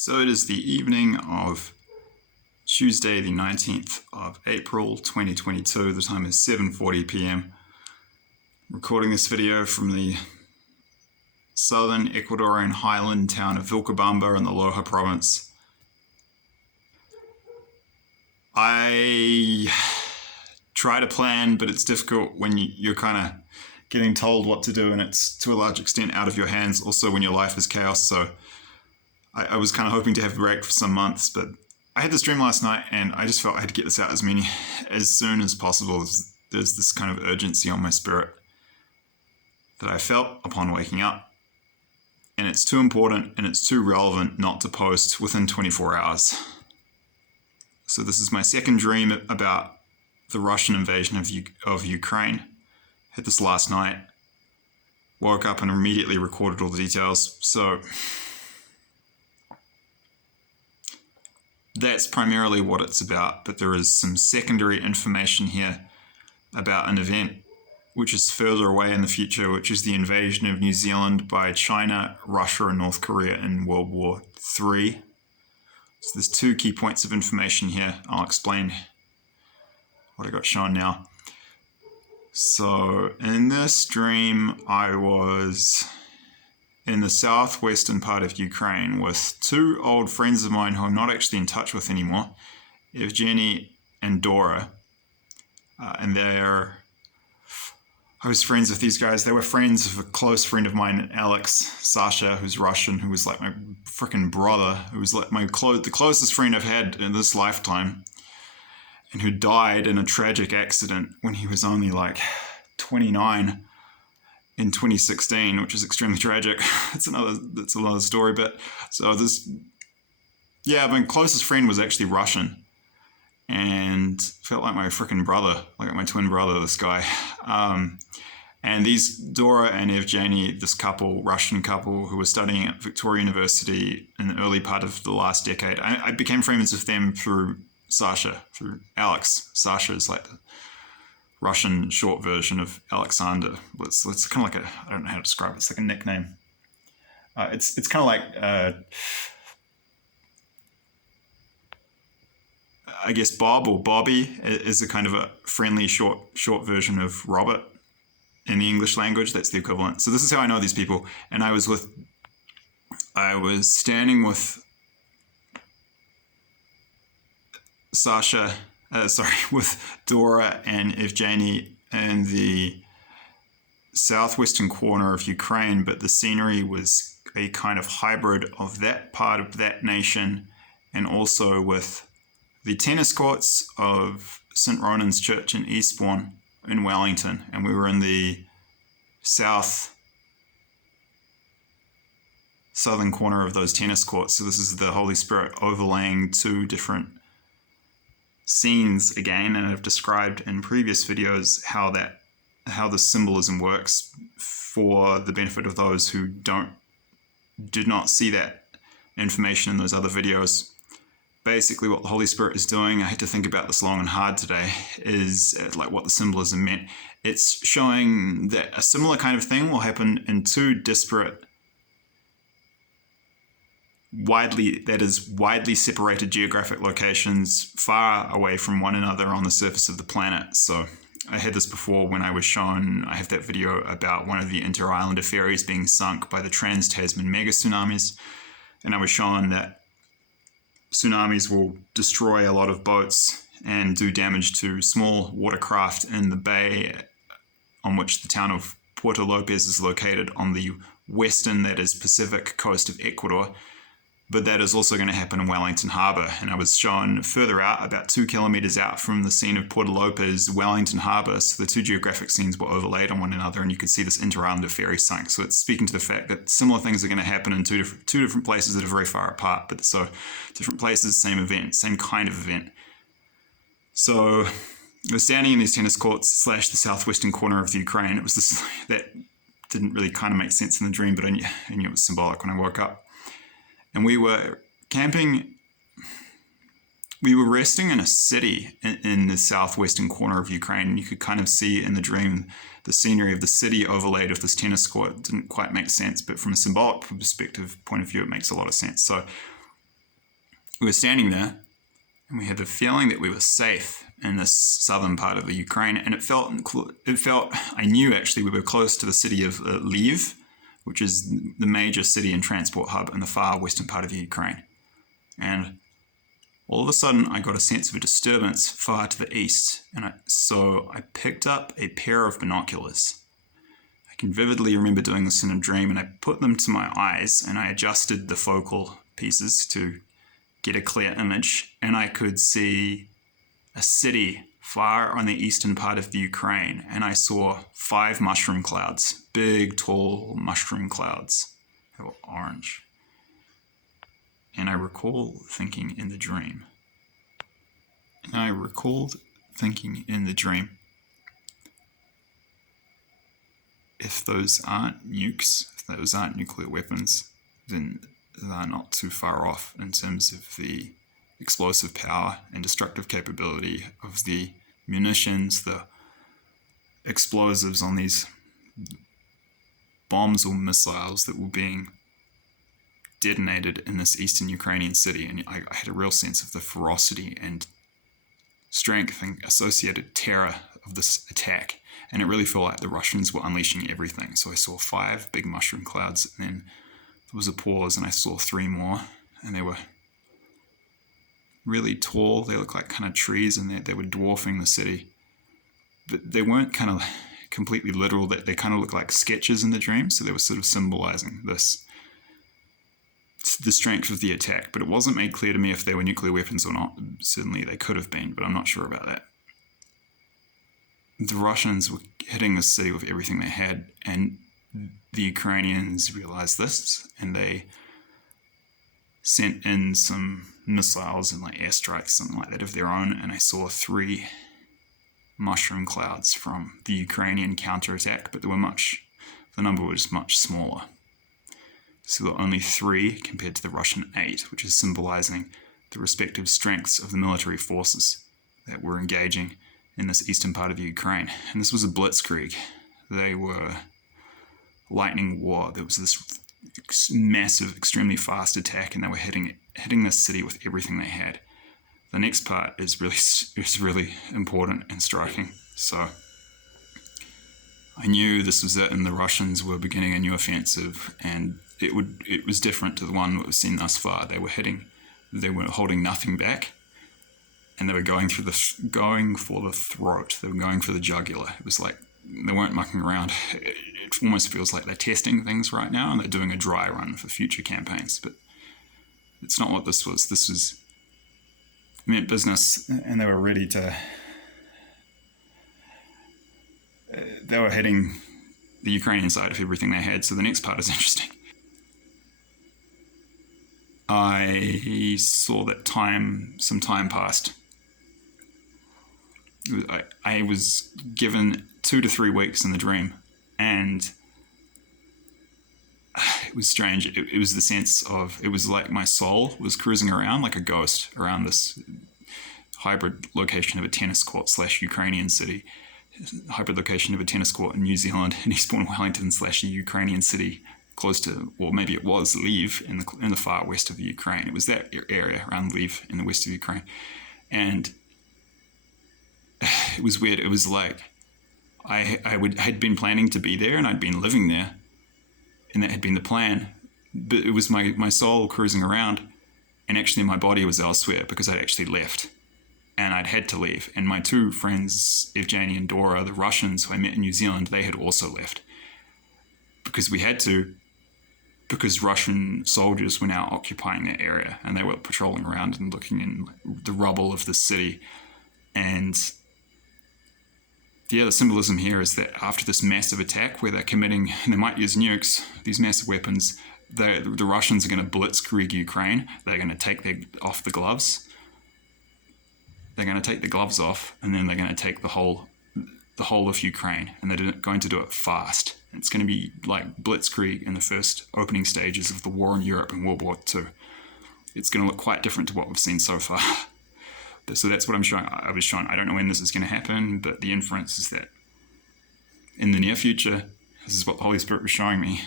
So it is the evening of Tuesday, the 19th of April, 2022. The time is 7:40 p.m. I'm recording this video from the southern Ecuadorian highland town of Vilcabamba in the Loja province. I try to plan, but it's difficult when you're kind of getting told what to do and it's to a large extent out of your hands. Also when your life is chaos, so I was kind of hoping to have a break for some months, but I had this dream last night and I just felt I had to get this out as soon as possible. There's this kind of urgency on my spirit that I felt upon waking up, and it's too important and it's too relevant not to post within 24 hours. So this is my second dream about the Russian invasion of Ukraine. I had this last night, woke up and immediately recorded all the details. So that's primarily what it's about, but there is some secondary information here about an event which is further away in the future, which is the invasion of New Zealand by China, Russia, and North Korea in World War III. So there's two key points of information here. I'll explain what I got shown now. So in this dream, I was in the southwestern part of Ukraine with two old friends of mine who I'm not actually in touch with anymore, Evgeny and Dora. I was friends with these guys. They were friends of a close friend of mine, Alex, Sasha, who's Russian, who was like my freaking brother, who was like the closest friend I've had in this lifetime, and who died in a tragic accident when he was only like 29 in 2016, which is extremely tragic. That's another story. But so my closest friend was actually Russian, and felt like my freaking brother, like my twin brother, this guy. And these Dora and Evgeny, this Russian couple who were studying at Victoria University in the early part of the last decade. I became friends with them through Sasha, through Alex. Sasha is like the Russian short version of Alexander. It's kind of like I don't know how to describe it. It's like a nickname. It's kind of like I guess Bob or Bobby is a kind of a friendly short version of Robert in the English language. That's the equivalent. So this is how I know these people. And I was standing with with Dora and Evgeny in the southwestern corner of Ukraine, but the scenery was a kind of hybrid of that part of that nation and also with the tennis courts of St. Ronan's Church in Eastbourne in Wellington, and we were in the southern corner of those tennis courts. So this is the Holy Spirit overlaying two different scenes again, and I've described in previous videos how the symbolism works for the benefit of those who did not see that information in those other videos. Basically what the Holy Spirit is doing, I had to think about this long and hard today, is like what the symbolism meant. It's showing that a similar kind of thing will happen in two disparate, widely separated geographic locations far away from one another on the surface of the planet. So I had this before when I was shown, I have that video about one of the inter-islander ferries being sunk by the trans-Tasman mega tsunamis, and I was shown that tsunamis will destroy a lot of boats and do damage to small watercraft in the bay on which the town of Puerto Lopez is located on the western, that is Pacific coast of Ecuador. But that is also going to happen in Wellington Harbour. And I was shown further out, about 2 kilometres out from the scene of Puerto Lopez, Wellington Harbour. So the two geographic scenes were overlaid on one another, and you could see this inter-islander ferry sunk. So it's speaking to the fact that similar things are going to happen in two different places that are very far apart. But so different places, same event, same kind of event. So I was standing in these tennis courts / the southwestern corner of the Ukraine. It was this that didn't really kind of make sense in the dream, but I knew it was symbolic when I woke up. And we were camping, we were resting in a city in the southwestern corner of Ukraine. You could kind of see in the dream the scenery of the city overlaid with this tennis court. It didn't quite make sense, but from a symbolic perspective point of view, it makes a lot of sense. So we were standing there and we had the feeling that we were safe in this southern part of the Ukraine, and it felt, I knew actually we were close to the city of Lviv, which is the major city and transport hub in the far western part of the Ukraine. And all of a sudden I got a sense of a disturbance far to the east, and so I picked up a pair of binoculars. I can vividly remember doing this in a dream, and I put them to my eyes and I adjusted the focal pieces to get a clear image, and I could see a city far on the eastern part of the Ukraine, and I saw 5 mushroom clouds, big, tall mushroom clouds. They were orange. And I recall thinking in the dream, if those aren't nukes, if those aren't nuclear weapons, then they're not too far off in terms of the explosive power and destructive capability of the munitions, the explosives on these bombs or missiles that were being detonated in this eastern Ukrainian city. And I had a real sense of the ferocity and strength and associated terror of this attack. And it really felt like the Russians were unleashing everything. So I saw 5 big mushroom clouds, and then there was a pause and I saw 3 more, and they were really tall. They looked like kind of trees, and they were dwarfing the city. But they weren't kind of completely literal. They kind of looked like sketches in the dream, so they were sort of symbolizing the strength of the attack. But it wasn't made clear to me if they were nuclear weapons or not. Certainly they could have been, but I'm not sure about that. The Russians were hitting the city with everything they had, and the Ukrainians realized this, and they sent in some missiles and like airstrikes, something like that, of their own. And I saw 3 mushroom clouds from the Ukrainian counterattack, but the number was much smaller. So there were only 3 compared to the Russian 8, which is symbolizing the respective strengths of the military forces that were engaging in this eastern part of the Ukraine. And this was a blitzkrieg. They were lightning war. There was this massive, extremely fast attack, and they were hitting this city with everything they had. The next part is really important and striking. So I knew this was it, and the Russians were beginning a new offensive, and it was different to the one that was seen thus far. They were holding nothing back, and they were going for the throat. They were going for the jugular. It was like they weren't mucking around. It almost feels like they're testing things right now, and they're doing a dry run for future campaigns. But it's not what this was. This was meant business, and they were ready to. They were hitting the Ukrainian side of everything they had. So the next part is interesting. I saw that some time passed. I was given 2 to 3 weeks in the dream, and it was strange. It was the sense of, it was like my soul was cruising around like a ghost around this hybrid location of a tennis court / Ukrainian city, hybrid location of a tennis court in New Zealand, in Eastbourne, Wellington / a Ukrainian city close to, or maybe it was Lviv in the far west of the Ukraine. It was that area around Lviv in the west of Ukraine. And it was weird. It was like I had been planning to be there, and I'd been living there, and that had been the plan. But it was my soul cruising around, and actually my body was elsewhere because I'd actually left, and I'd had to leave. And my 2 friends, Evgeny and Dora, the Russians who I met in New Zealand, they had also left because we had to, because Russian soldiers were now occupying that area, and they were patrolling around and looking in the rubble of the city. And the other symbolism here is that after this massive attack where they're committing, and they might use nukes, these massive weapons, the Russians are going to blitzkrieg Ukraine. They're going to take off the gloves. They're going to take the gloves off, and then they're going to take the whole of Ukraine, and they're going to do it fast. It's going to be like blitzkrieg in the first opening stages of the war in Europe in World War II. It's going to look quite different to what we've seen so far. So that's what I was shown. I don't know when this is going to happen, but the inference is that in the near future, this is what the Holy Spirit was showing me,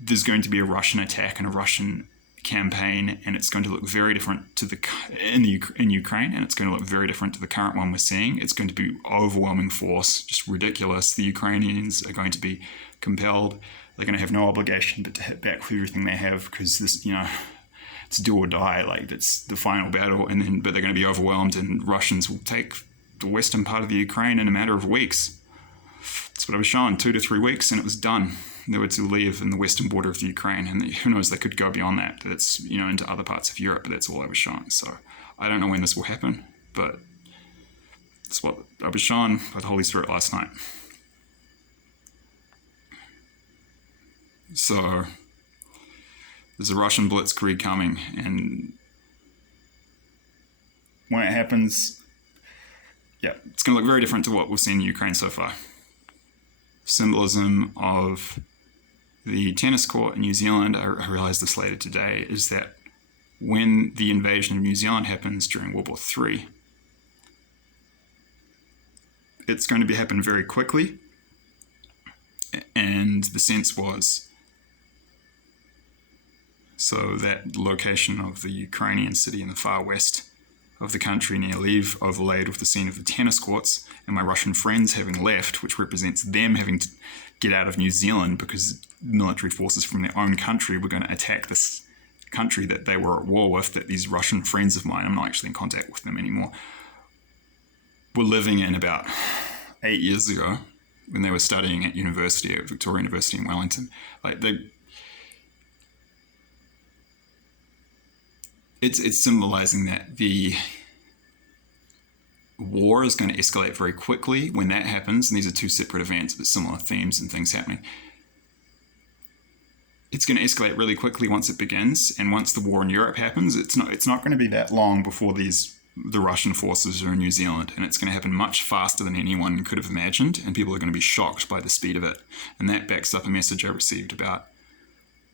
there's going to be a Russian attack and a Russian campaign, and it's going to look very different to in Ukraine, and it's going to look very different to the current one we're seeing. It's going to be overwhelming force, just ridiculous. The Ukrainians are going to be compelled. They're going to have no obligation but to hit back with everything they have, because this, it's do or die. Like, that's the final battle, but they're going to be overwhelmed, and Russians will take the western part of the Ukraine in a matter of weeks. That's what I was shown, 2 to 3 weeks, and it was done. They were to leave in the western border of the Ukraine, and who knows, they could go beyond that. That's, into other parts of Europe, but that's all I was shown. So I don't know when this will happen, but that's what I was shown by the Holy Spirit last night. So there's a Russian blitzkrieg coming, and when it happens, it's going to look very different to what we've seen in Ukraine so far. Symbolism of the tennis court in New Zealand, I realized this later today, is that when the invasion of New Zealand happens during World War III, it's going to happen very quickly, and the sense was, so that location of the Ukrainian city in the far west of the country near Lviv, overlaid with the scene of the tennis courts, and my Russian friends having left, which represents them having to get out of New Zealand because military forces from their own country were going to attack this country that they were at war with, that these Russian friends of mine, I'm not actually in contact with them anymore, were living in about 8 years ago when they were studying at university, at Victoria University in Wellington. It's symbolizing that the war is going to escalate very quickly when that happens, and these are two separate events but similar themes and things happening. It's going to escalate really quickly once it begins, and once the war in Europe happens, it's not going to be that long before the Russian forces are in New Zealand, and it's going to happen much faster than anyone could have imagined, and people are going to be shocked by the speed of it. And that backs up a message I received about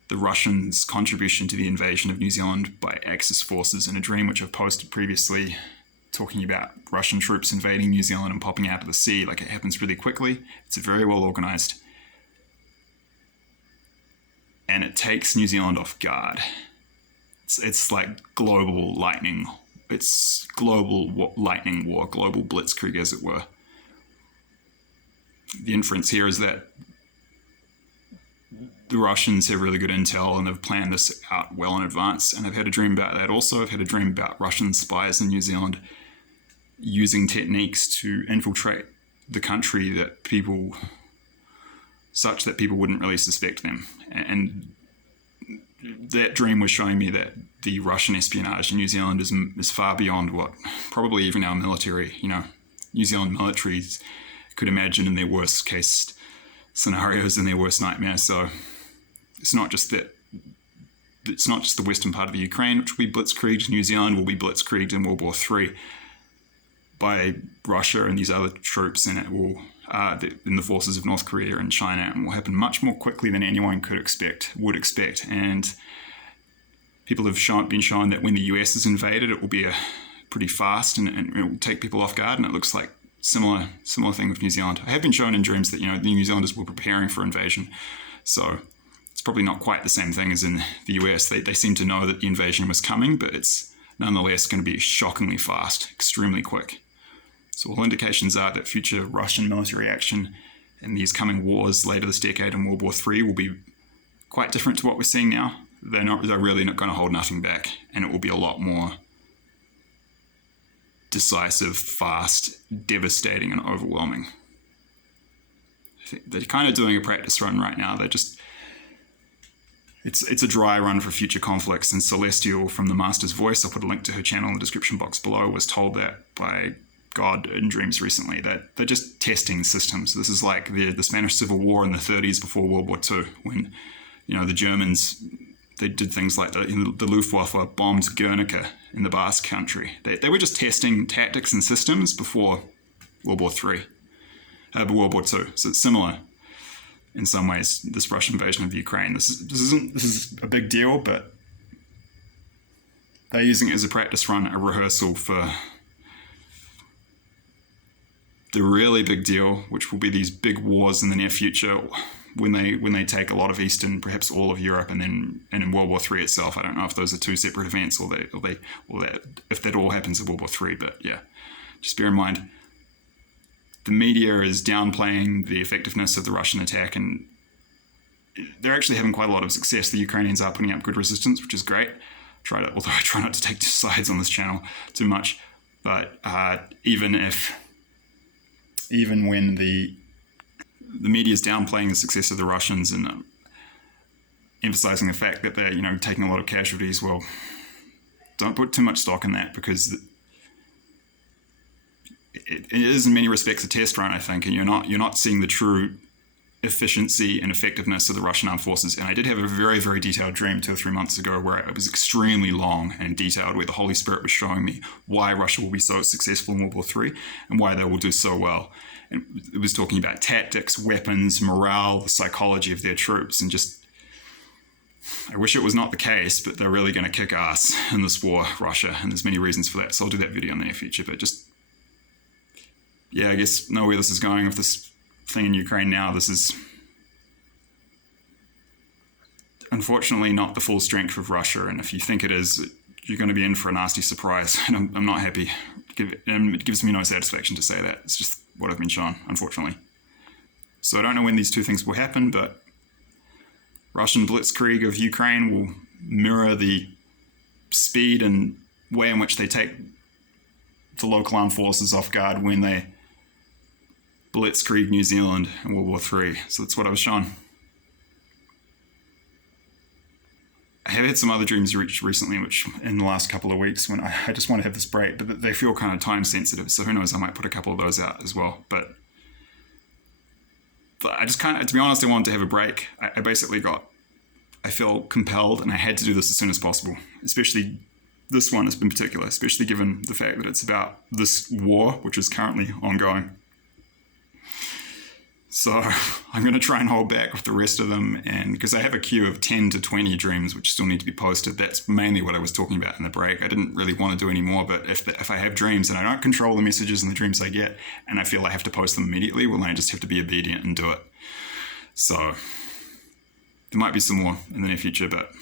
the Russians' contribution to the invasion of New Zealand by Axis forces in a dream which I've posted previously, talking about Russian troops invading New Zealand and popping out of the sea. Like, it happens really quickly. It's very well organized, and it takes New Zealand off guard. It's like global lightning. It's global lightning war, global blitzkrieg, as it were. The inference here is that the Russians have really good intel and have planned this out well in advance. And I've had a dream about that also. I've had a dream about Russian spies in New Zealand using techniques to infiltrate the country such that people wouldn't really suspect them. And that dream was showing me that the Russian espionage in New Zealand is far beyond what probably even our military, New Zealand militaries could imagine in their worst case scenarios and their worst nightmares. So it's not just the western part of the Ukraine which will be blitzkrieged. New Zealand will be blitzkrieged in World War III by Russia and these other troops, and it will in the forces of North Korea and China, and will happen much more quickly than anyone would expect. And people have been shown that when the US is invaded, it will be pretty fast, and it will take people off guard. And it looks like similar thing with New Zealand. I have been shown in dreams that the New Zealanders were preparing for invasion, so it's probably not quite the same thing as in the US. They seem to know that the invasion was coming, but it's nonetheless going to be shockingly fast, extremely quick. So all indications are that future Russian military action in these coming wars later this decade in World War III will be quite different to what we're seeing now. They're really not going to hold nothing back, and it will be a lot more decisive, fast, devastating, and overwhelming. They're kind of doing a practice run right now. It's a dry run for future conflicts, and Celestial from the Master's Voice, I'll put a link to her channel in the description box below, was told that by God in dreams recently, that they're just testing systems. This is like the Spanish Civil War in the 30s before World War II, when the Germans, they did things like the Luftwaffe bombed Guernica in the Basque country. They were just testing tactics and systems before World War II. So it's similar in some ways, this Russian invasion of the Ukraine. This is a big deal, but they're using it as a practice run, a rehearsal for the really big deal, which will be these big wars in the near future, when they take a lot of Eastern, perhaps all of Europe, and in World War III itself. I don't know if those are two separate events or if that all happens in World War III. But yeah, just bear in mind, the media is downplaying the effectiveness of the Russian attack, and they're actually having quite a lot of success. The Ukrainians are putting up good resistance, which is great. Although I try not to take sides on this channel too much, but even when the media is downplaying the success of the Russians and emphasizing the fact that they're taking a lot of casualties, well, don't put too much stock in that, because it is in many respects a test run, I think, and you're not seeing the true efficiency and effectiveness of the Russian armed forces. And I did have a very, very detailed dream 2 or 3 months ago where it was extremely long and detailed, where the Holy Spirit was showing me why Russia will be so successful in World War III and why they will do so well. And it was talking about tactics, weapons, morale, the psychology of their troops, and just, I wish it was not the case, but they're really going to kick ass in this war, Russia, and there's many reasons for that. So I'll do that video in the near future, but just, yeah, I guess know where this is going with this thing in Ukraine now. This is unfortunately not the full strength of Russia, and if you think it is, you're going to be in for a nasty surprise, and I'm not happy. It gives me no satisfaction to say that. It's just what I've been shown, unfortunately. So I don't know when these two things will happen, but Russian blitzkrieg of Ukraine will mirror the speed and way in which they take the local armed forces off guard when they blitzkrieg New Zealand in World War III. So that's what I was shown. I have had some other dreams recently, which in the last couple of weeks, when I just want to have this break, but they feel kind of time sensitive. So who knows, I might put a couple of those out as well. But I just kind of, to be honest, I wanted to have a break. I feel compelled, and I had to do this as soon as possible, especially this one in particular, especially given the fact that it's about this war, which is currently ongoing. So I'm going to try and hold back with the rest of them, and because I have a queue of 10 to 20 dreams which still need to be posted. That's mainly what I was talking about in the break. I didn't really want to do any more, but if I have dreams and I don't control the messages and the dreams I get, and I feel I have to post them immediately, well, then I just have to be obedient and do it. So there might be some more in the near future, but